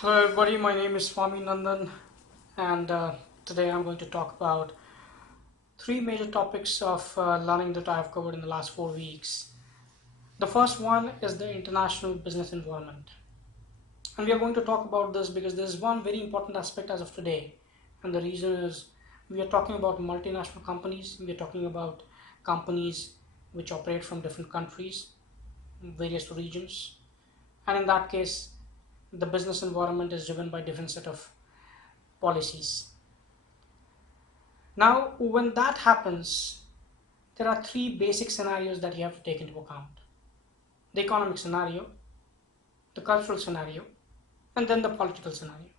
Hello everybody, my name is Swami and today I'm going to talk about three major topics of learning that I have covered in the last 4 weeks. The first one is the international business environment. And we are going to talk about this because there is one very important aspect as of today. And the reason is we are talking about multinational companies, we are talking about companies which operate from different countries, various regions. And in that case, the business environment is driven by different set of policies. Now, when that happens, there are three basic scenarios that you have to take into account: the economic scenario, the cultural scenario, and then the political scenario.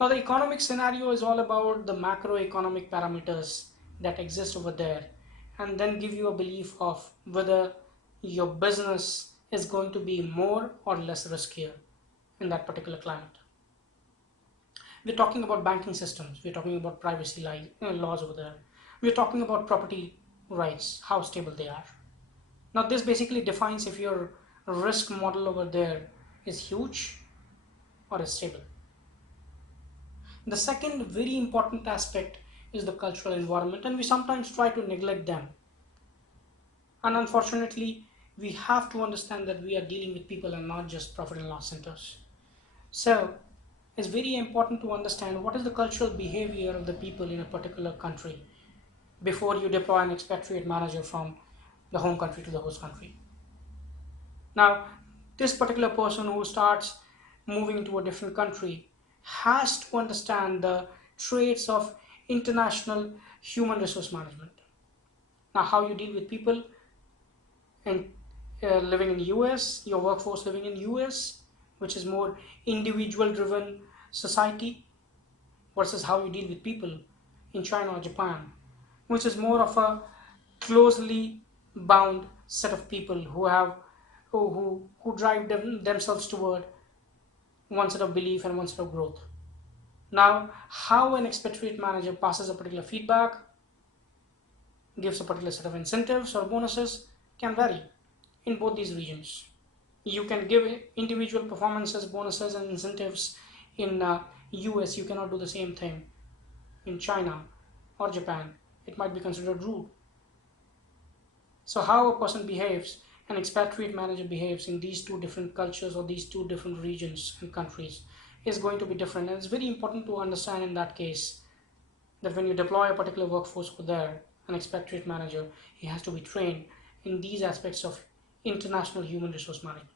Now, the economic scenario is all about the macroeconomic parameters that exist over there and then give you a belief of whether your business is going to be more or less riskier in that particular climate. We're talking about banking systems, we're talking about privacy laws over there, we're talking about property rights, how stable they are. Now, this basically defines if your risk model over there is huge or is stable. The second very important aspect is the cultural environment, and we sometimes try to neglect them. And unfortunately, we have to understand that we are dealing with people and not just profit and loss centers. So, it's very important to understand what is the cultural behavior of the people in a particular country before you deploy an expatriate manager from the home country to the host country. Now, this particular person who starts moving to a different country has to understand the traits of international human resource management. Now, how you deal with people in living in US, your workforce living in US, which is more individual driven society, versus how you deal with people in China or Japan, which is more of a closely bound set of people who drive themselves toward one set of belief and one set of growth. Now, how an expatriate manager passes a particular feedback, gives a particular set of incentives or bonuses can vary in both these regions. You can give individual performances, bonuses, and incentives in US. You cannot do the same thing in China or Japan. It might be considered rude. So, how a person behaves, an expatriate manager behaves in these two different cultures or these two different regions and countries is going to be different. And it's very important to understand in that case that when you deploy a particular workforce over there, an expatriate manager, he has to be trained in these aspects of international human resource management.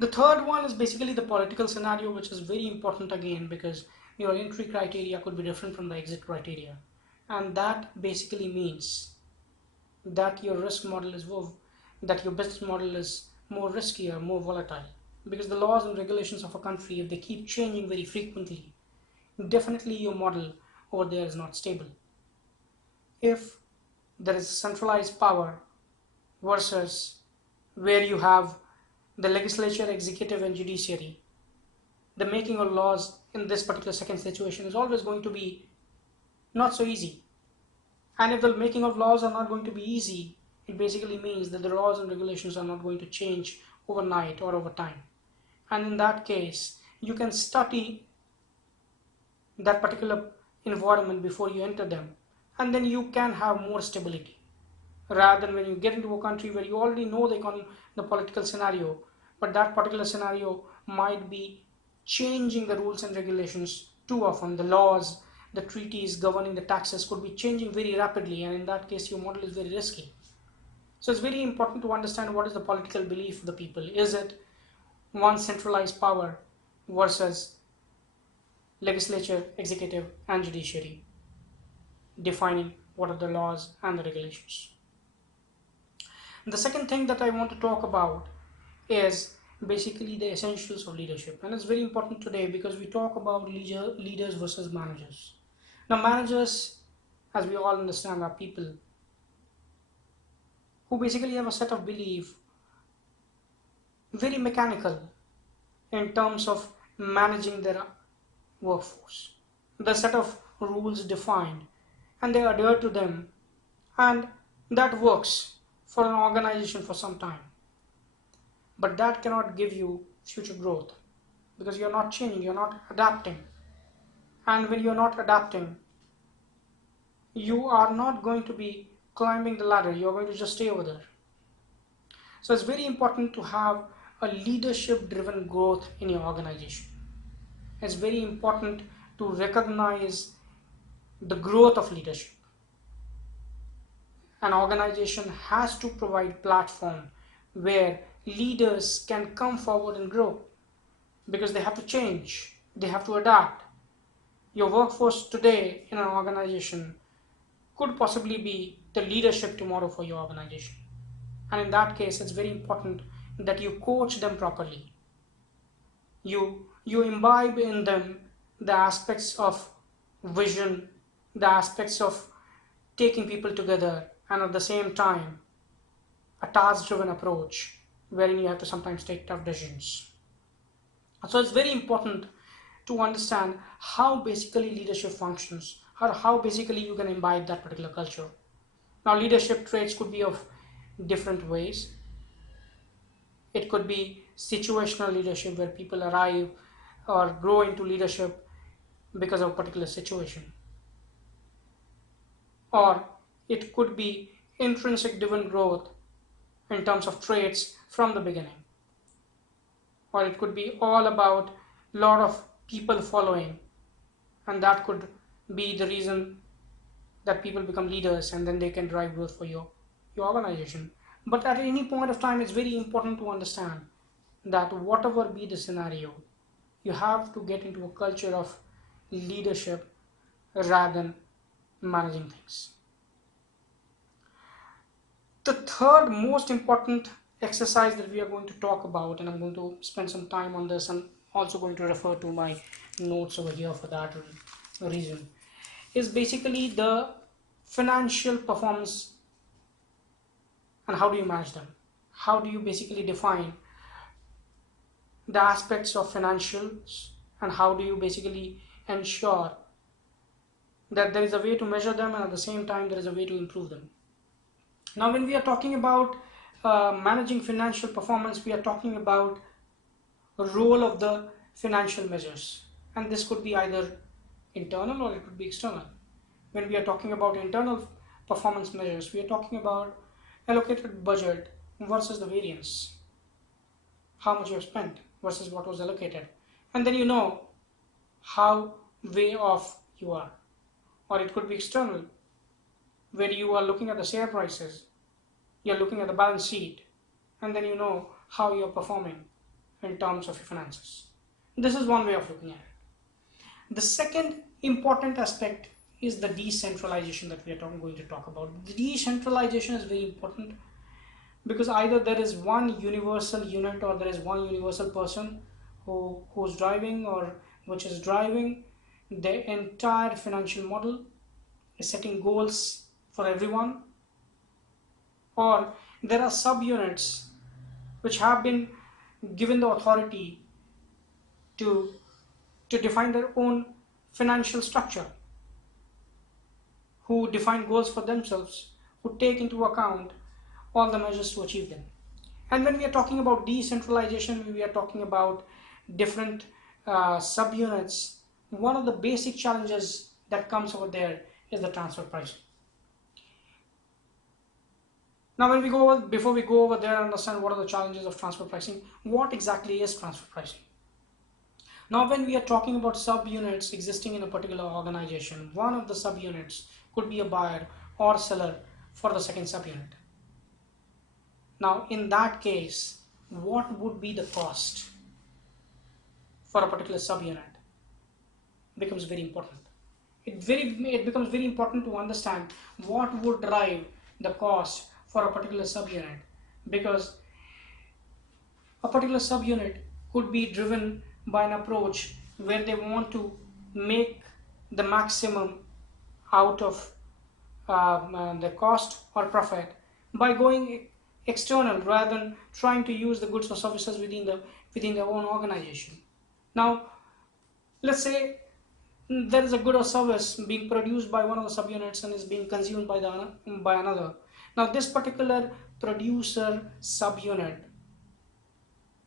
The third one is basically the political scenario, which is very important again because your entry criteria could be different from the exit criteria. And that basically means that your risk model is that your business model is more riskier, more volatile, because the laws and regulations of a country, if they keep changing very frequently, definitely your model over there is not stable. If there is centralized power versus where you have the legislature, executive, and judiciary, the making of laws in this particular second situation is always going to be not so easy. And if the making of laws are not going to be easy, it basically means that the laws and regulations are not going to change overnight or over time. And in that case, you can study that particular environment before you enter them, and then you can have more stability rather than when you get into a country where you already know the political scenario, but that particular scenario might be changing the rules and regulations too often. The laws, the treaties governing the taxes could be changing very rapidly, and in that case your model is very risky. So it's very important to understand what is the political belief of the people. Is it one centralized power versus legislature, executive, and judiciary defining what are the laws and the regulations? The second thing that I want to talk about is basically the essentials of leadership, and it's very important today because we talk about leaders versus managers. Now, managers, as we all understand, are people who basically have a set of belief, very mechanical in terms of managing their workforce. The set of rules defined, and they adhere to them, and that works for an organization for some time. But that cannot give you future growth, because you're not changing, you're not adapting. And when you're not adapting, you are not going to be climbing the ladder, you're going to just stay over there. So it's very important to have a leadership driven growth in your organization. It's very important to recognize the growth of leadership. An organization has to provide platform where leaders can come forward and grow, because they have to change, they have to adapt. Your workforce today in an organization could possibly be the leadership tomorrow for your organization. And in that case, it's very important that you coach them properly. You imbibe in them the aspects of vision, the aspects of taking people together, and at the same time, a task-driven approach wherein you have to sometimes take tough decisions. So it's very important to understand how basically leadership functions, or how basically you can imbibe that particular culture. Now, leadership traits could be of different ways. It could be situational leadership, where people arrive or grow into leadership because of a particular situation. Or it could be intrinsic driven growth in terms of traits from the beginning. Or it could be all about a lot of people following, and that could be the reason that people become leaders, and then they can drive growth for your organization. But at any point of time, it's very important to understand that whatever be the scenario, you have to get into a culture of leadership rather than managing things. The third most important exercise that we are going to talk about, and I'm going to spend some time on this and also going to refer to my notes over here for that reason, is basically the financial performance. And how do you manage them? How do you basically define the aspects of financials, and how do you basically ensure that there is a way to measure them, and at the same time there is a way to improve them? Now, when we are talking about managing financial performance, we are talking about the role of the financial measures, and this could be either internal or it could be external. When we are talking about internal performance measures, we are talking about allocated budget versus the variance, how much you have spent versus what was allocated, and then you know how way off you are. Or it could be external, where you are looking at the share prices, you're looking at the balance sheet, and then you know how you're performing in terms of your finances. This is one way of looking at it. The second important aspect is the decentralization that we are going to talk about. The decentralization is very important, because either there is one universal unit, or there is one universal person who's driving, or which is driving the entire financial model, is setting goals for everyone. Or there are subunits which have been given the authority to define their own financial structure, who define goals for themselves, who take into account all the measures to achieve them. And when we are talking about decentralization, we are talking about different subunits. One of the basic challenges that comes over there is the transfer pricing. Now, when we go over, before we go over there and understand what are the challenges of transfer pricing, what exactly is transfer pricing? Now, when we are talking about subunits existing in a particular organization, one of the subunits could be a buyer or seller for the second subunit. Now, in that case, what would be the cost for a particular subunit becomes very important. It becomes very important to understand what would drive the cost for a particular subunit, because a particular subunit could be driven by an approach where they want to make the maximum out of the cost or profit by going external, rather than trying to use the goods or services within their own organization. Now, let's say there is a good or service being produced by one of the subunits and is being consumed by another. Now, this particular producer subunit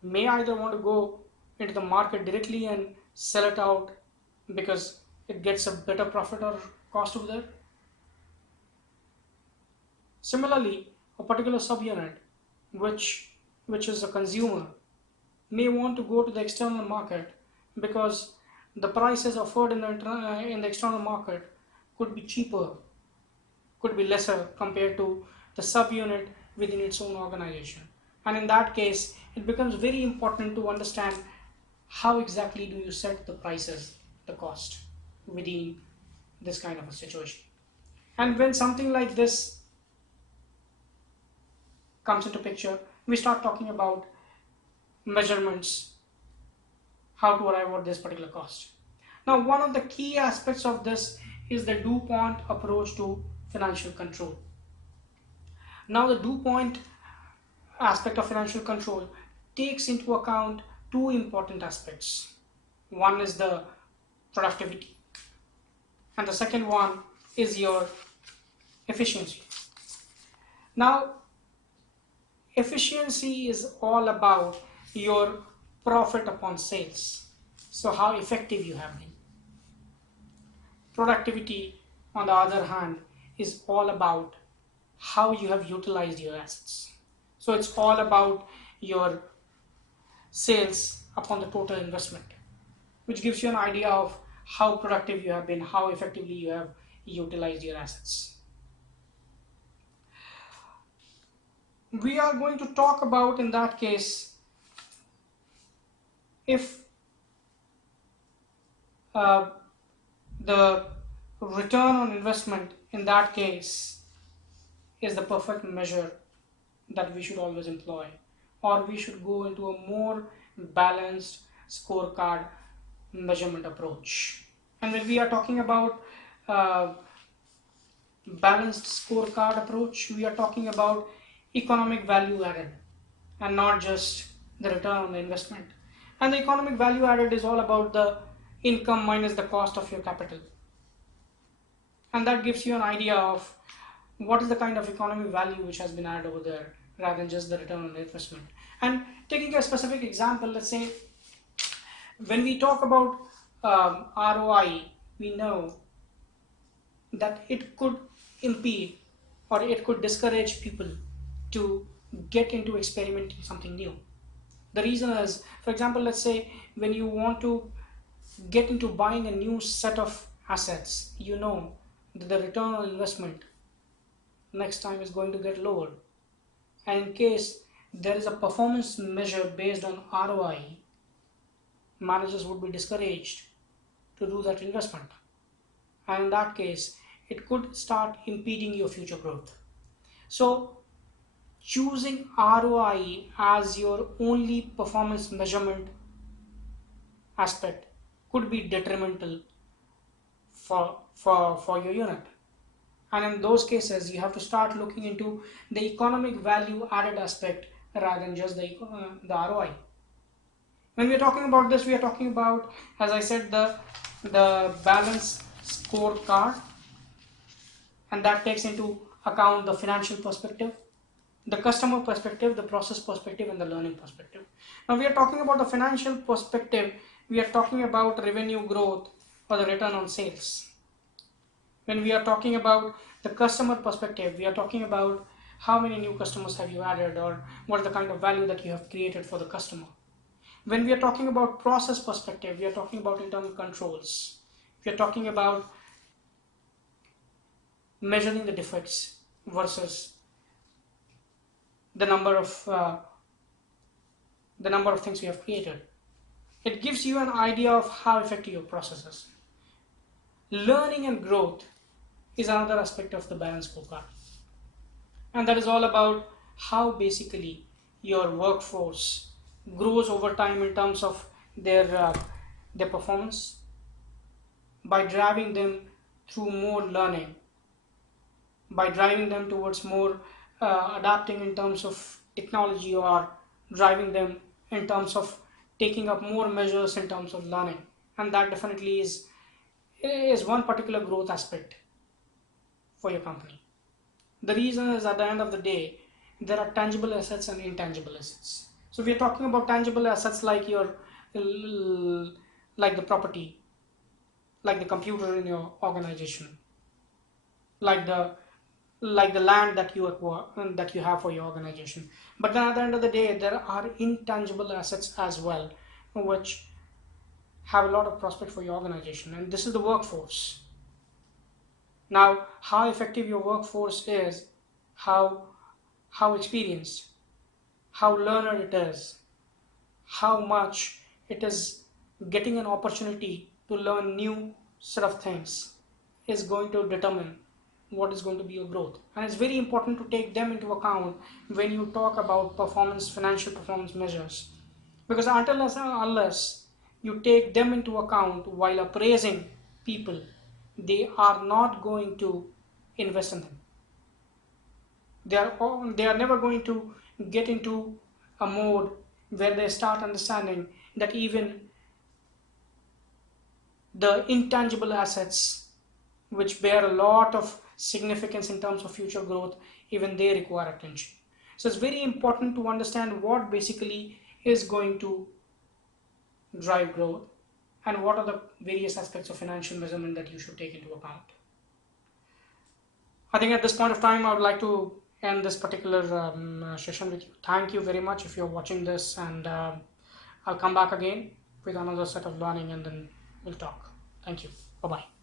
may either want to go into the market directly and sell it out because it gets a better profit or cost over there. Similarly, a particular subunit, which is a consumer, may want to go to the external market because the prices offered in the external market could be cheaper, could be lesser compared to the subunit within its own organization. And in that case, it becomes very important to understand how exactly do you set the prices, the cost within this kind of a situation. And when something like this comes into picture, we start talking about measurements, how to arrive at this particular cost. Now, one of the key aspects of this is the DuPont approach to financial control. Now, the DuPont aspect of financial control takes into account two important aspects. One is the productivity, and the second one is your efficiency. Now, efficiency is all about your profit upon sales. So, how effective you have been. Productivity, on the other hand, is all about how you have utilized your assets. So, it's all about your sales upon the total investment, which gives you an idea of how productive you have been, how effectively you have utilized your assets. We are going to talk about, in that case, if the return on investment in that case is the perfect measure that we should always employ, or we should go into a more balanced scorecard measurement approach. And when we are talking about balanced scorecard approach, we are talking about economic value added and not just the return on the investment. And the economic value added is all about the income minus the cost of your capital. And that gives you an idea of what is the kind of economic value which has been added over there rather than just the return on the investment. And taking a specific example, let's say when we talk about ROI, we know that it could impede or it could discourage people to get into experimenting something new. The reason is, for example, let's say when you want to get into buying a new set of assets, you know that the return on investment next time is going to get lower. And in case there is a performance measure based on ROI, managers would be discouraged to do that investment. And in that case, it could start impeding your future growth. So, choosing ROI as your only performance measurement aspect could be detrimental for your unit. And in those cases, you have to start looking into the economic value added aspect rather than just the ROI. When we are talking about this, we are talking about, as I said, the balance scorecard, and that takes into account the financial perspective, the customer perspective, the process perspective, and the learning perspective. Now we are talking about the financial perspective. We are talking about revenue growth or the return on sales. When we are talking about the customer perspective, we are talking about how many new customers have you added, or what is the kind of value that you have created for the customer. When we are talking about process perspective, we are talking about internal controls. We are talking about measuring the defects versus the number of things we have created. It gives you an idea of how effective your process is. Learning and growth is another aspect of the balance scorecard, and that is all about how basically your workforce grows over time in terms of their performance by driving them through more learning, by driving them towards more adapting in terms of technology, or driving them in terms of taking up more measures in terms of learning. And that definitely is one particular growth aspect for your company. The reason is, at the end of the day, there are tangible assets and intangible assets. So we are talking about tangible assets like your, like the property, like the computer in your organization, like the land that you acquire, that you have for your organization. But then at the end of the day, there are intangible assets as well, which have a lot of prospect for your organization, and this is the workforce. Now, how effective your workforce is, how experienced, how learned it is, how much it is getting an opportunity to learn new set of things is going to determine what is going to be your growth. And it's very important to take them into account when you talk about performance, financial performance measures, because unless you take them into account while appraising people, they are not going to invest in them. They are never going to get into a mode where they start understanding that even the intangible assets, which bear a lot of significance in terms of future growth, even they require attention. So it's very important to understand what basically is going to drive growth and what are the various aspects of financial measurement that you should take into account. I think at this point of time, I would like to end this particular session with you. Thank you very much if you're watching this, and I'll come back again with another set of learning and then we'll talk. Thank you. Bye bye.